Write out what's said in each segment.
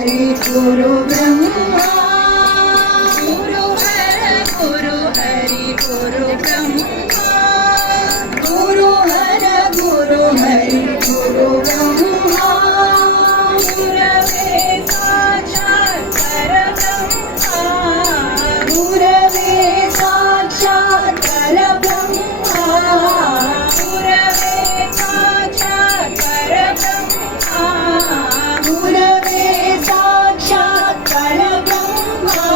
हरि गुरु ब्रह्मा गुरु हर गुरु हरि गुरु ब्रह्मा गुरु हर गुरु हरि गुरु ब्रह्मा गुरवे साक्षात् परब्रह्मा गुरवे साक्षात् परब्रह्मा गुरवे साक्षात् परब्रह्मा गुरवे साक्षात् परब्रह्मा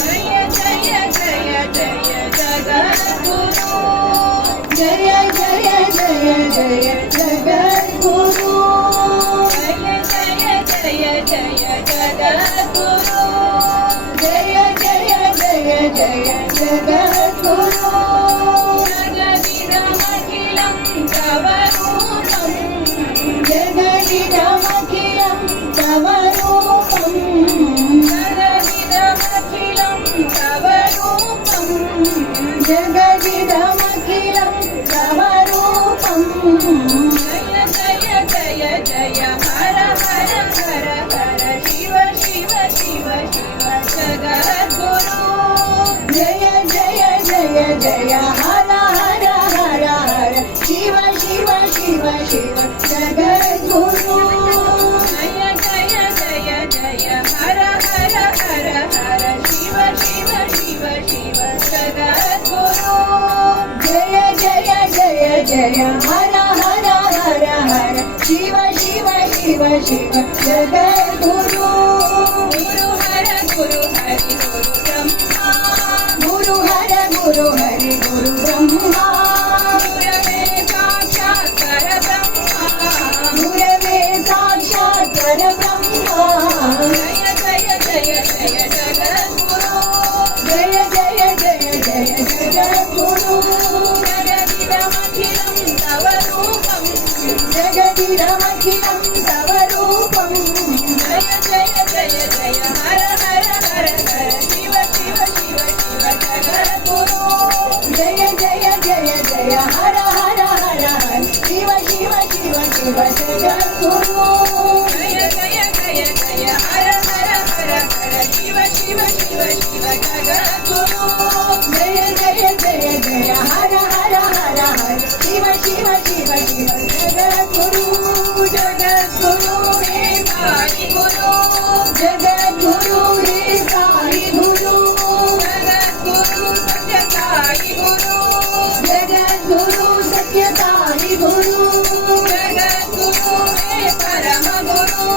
जय जय जय जय जगद्गुरु जय जय जय जय जगद्गुरु जय जय जय जय जगद्गुरु जय जय जय जय जगद्गुरु जगदिदमखिलं तव रूपं जगदिदमखिलं तव रूपं जगदिदमखिलं तव रूपं जगदिदमखिलं तव रूपं जय जय जय जय हर हर हर हर शिव शिव शिव शिव जगद्गुरु जय जय जय जय हर हर हर हर शिव शिव शिव शिव जगद्गुरु जय जय जय जय हर हर हर हर शिव शिव शिव शिव जगद्गुरु जय जय जय जय हर हर हर हर शिव शिव शिव शिव जगद्गुरु गुरु हर गुरु हरि गुरु ब्रह्मा गुरु हर गुरु हरि गुरु ब्रह्मा गुरवे साक्षात् परब्रह्मा गुरवे साक्षात् परब्रह्मा जय जय जय जय जगद्गुरु जय जय जय जय जगद्गुरु जगदिदमखिलं तव रूपं जगदिदमखिलं तव रूपं जय जय जय जय हर हर हर हर शिव शिव शिव शिव जगद्गुरु जय जय जय जय हर हर हर हर शिव शिव शिव शिव जगद्गुरु जय जय जय जय हर हर हर हर शिव शिव शिव शिव जगद्गुरु जय जय जय जय हर हर हर हर शिव शिव शिव शिव जगद्गुरु जगद्गुरु हे साई गुरु जगद्गुरु हे साई गुरु जगद्गुरु सत्य साई गुरु जगद्गुरु सत्य साई गुरु जगद्गुरु हे परम गुरु